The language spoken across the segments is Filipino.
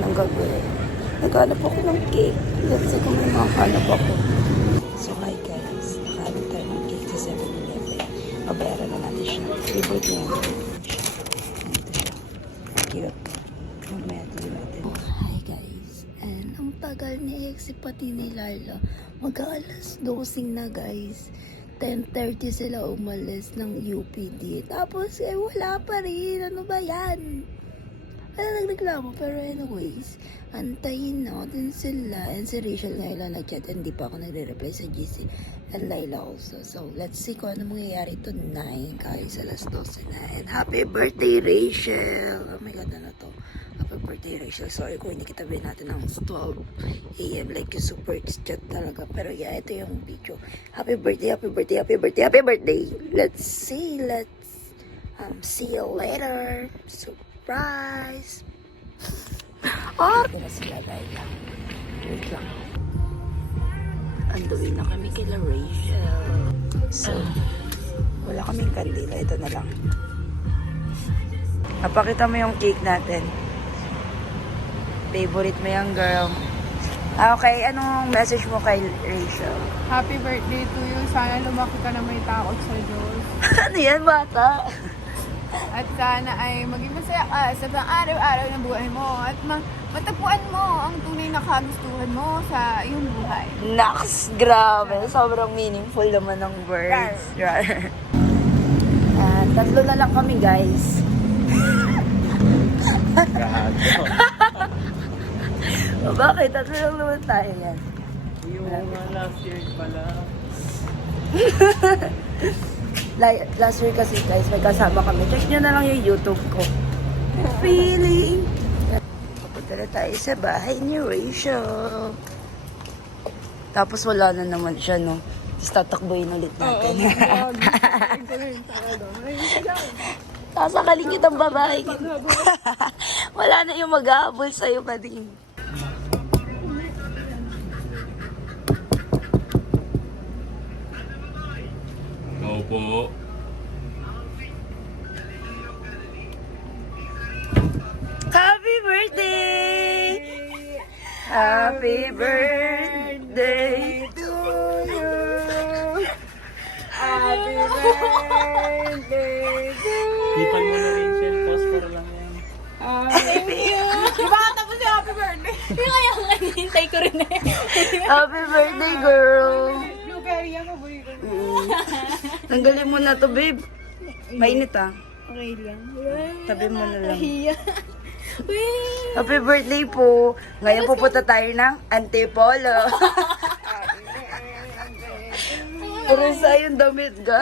ng gabi. Naghanap ako ng cake. Let's see kung may makahanap ako. So hi guys, nakahanap tayo ng cake sa 7-Eleven. Pabayaran na natin siya. Favorite niya. Nandito siya. Cute. Mamaya tigil natin. Oh, hi guys. And ang tagal ni Exy pati ni Laila. Mag-aalas 12 na guys. 10:30 sila umalis ng UPD. Tapos wala pa rin. Ano ba yan? Nagreklamo, pero anyways, antayin natin sila. And si Rachel ngayon nag-chat, hindi pa ako nagre-reply sa GC. And Laila also. So, let's see kung ano mangyayari tonight, guys. Alas 12 na. And happy birthday, Rachel! Oh my God, ano to? Happy birthday, Rachel. Sorry kung hindi kita bin natin ng 12 AM. Like, yung super chat talaga. Pero yeah, ito yung video. Happy birthday, happy birthday, happy birthday, happy birthday! Let's see, see you later. Surprise! Ito na sila, Laila. Wait lang. Anduin na kami kila Rachel. So, wala kaming kandila. Ito na lang. Napakita mo yung cake natin. Favorite mo yung girl. Okay, anong message mo kay Rachel? Happy birthday to you. Sana lumaki ka na may takot sa Diyos. Ano yan, bata? At sana ay maging masaya ka sa pang-araw-araw ng buhay mo. At matagpuan mo ang tunay na kagustuhan mo sa iyong buhay. Naks, grabe. Sobrang meaningful naman ng words. Tatlo na lang kami, guys. Bakit? Tatlo lang naman tayo yan. Yung last year pala. Last year kasi guys, may kasama kami. Check nyo na lang yung YouTube ko. Feeling. Papunta na tayo sa bahay ni Rachel. Tapos wala na naman siya, no? Tapos tatakbuhin ulit natin. Sasakalin kitang babae. Wala na yung mag-aabol sa'yo pa din. Opo. Happy birthday! Happy birthday to you! Happy birthday to you! Tipan mo na rin siya. Tapos para lang yan. Thank you! Diba tapos yung happy birthday? Yung kaya nga hinihintay ko rin eh. Happy birthday, girl! Blueberry ang paborito ko. Tanggalin mo na to, babe. Mainit ah. Okay lang. Tabi mo na lang. Hiya. Happy birthday po. Ngayon pupunta tayo ng Antipolo. Pero sa yung damit ga.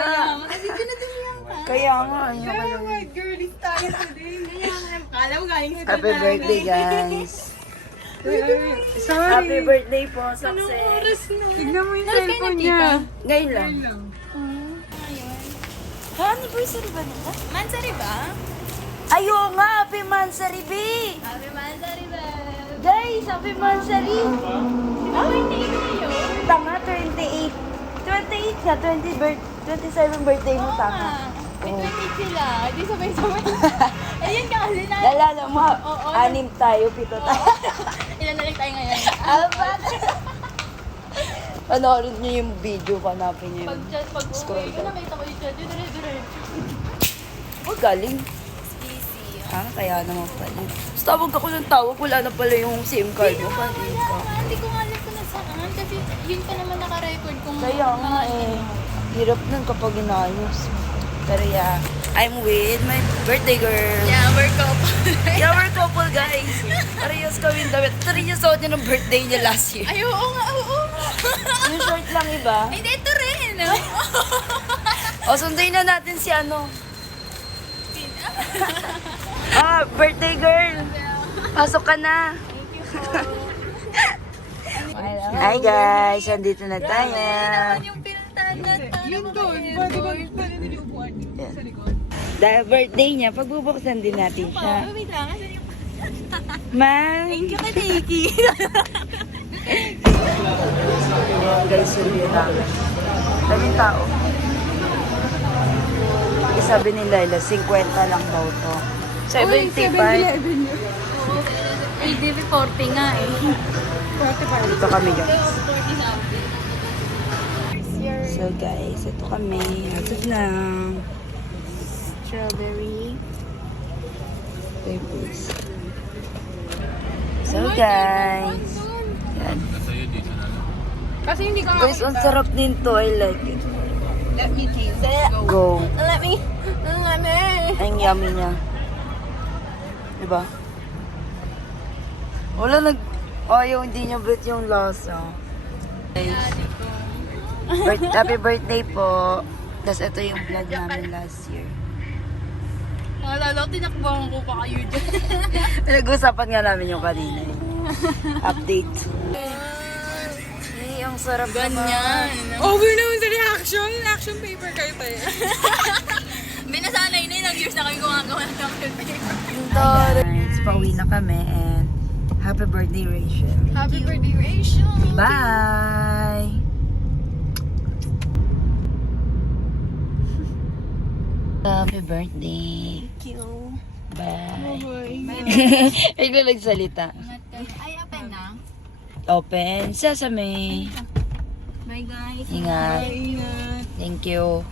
Kaya nga. Kaya nga, girlies tayo today. Kaya nga, kala mo galing sa Happy birthday, guys. Sorry. Happy birthday po, success. Tignan mo yung cellphone niya. Ngayon lang. Anniversary ba nila? Mansari ba? Ayo nga, happy Mansari, B! Happy Mansari ba? Guys, happy Mansari! Birthday na yun. Tanga, 28. 28 ka, 27 birthday mo, tanga. May 28 sila. Di sabay-sabay. Ayun ka kasi na. Nalala mo, Oo. 6 tayo, 7 tayo. Ilan na lang tayo ngayon? Apat! Panoorin niyo yung video, hanapin niyo yung Pag-uwi ko, nakita ko yung chat. Dire-dire. Oh, galing. Easy. Kaya naman pala. Tapos tawag ako ng tawag, wala na pala yung SIM card mo. Hindi ko nga alam kung nasaan. Kasi yun pa naman naka-record kung Kaya nga hirap nun kapag inayos. Pero yeah, I'm with my birthday girl. Yeah, we're couple. Yeah, we're couple, guys. Parehas kami yung damit. Ito rin yung suot niya ng birthday niya last year. Ay, oo nga, oo. Yung short lang iba. Hindi, ito rin. O, sunduin na natin si ano. Birthday girl. Pasok ka na. Hi guys, andito na tayo. Yung pinuntahan natin. Yun doon. Pwede ba din yung upuan Yeah. sa likod? Dahil birthday niya, pagbubuksan din natin siya. Wait lang. Asan yung... Ma! Thank you kay Nikki. Guys, hindi namin. Daming tao. Sabi ni Laila, 50 lang daw to. 75. ADV 40 nga eh. Dito kami guys. So guys, ito kami. Hatid lang. Strawberry. Okay, please. So guys. Yan. Kasi hindi ka Guys, ang sarap nito. I like it. Let me taste it. Go. Let me. Ang yummy niya. Diba? Wala ayaw hindi niya bet yung lasa. Guys. Happy birthday po. Tapos ito yung vlog namin last year. Alala ko, tinakbuhan ko pa kayo dyan. Pinag-usapan nga namin yung kanina eh. Update. Ay, ang sarap naman. Over naman sa reaction. Reaction paper kayo tayo. Binasanay na ilang years na kami gumagawa ng reaction paper. Guys, pauwi na kami and happy birthday, Rachel. Happy birthday, Rachel. Bye! Happy birthday. Thank you. Bye. Bye. Bigla nagsalita. Ay, open na. Open. Sesame. Bye guys. Ingat. Ingat. Thank you.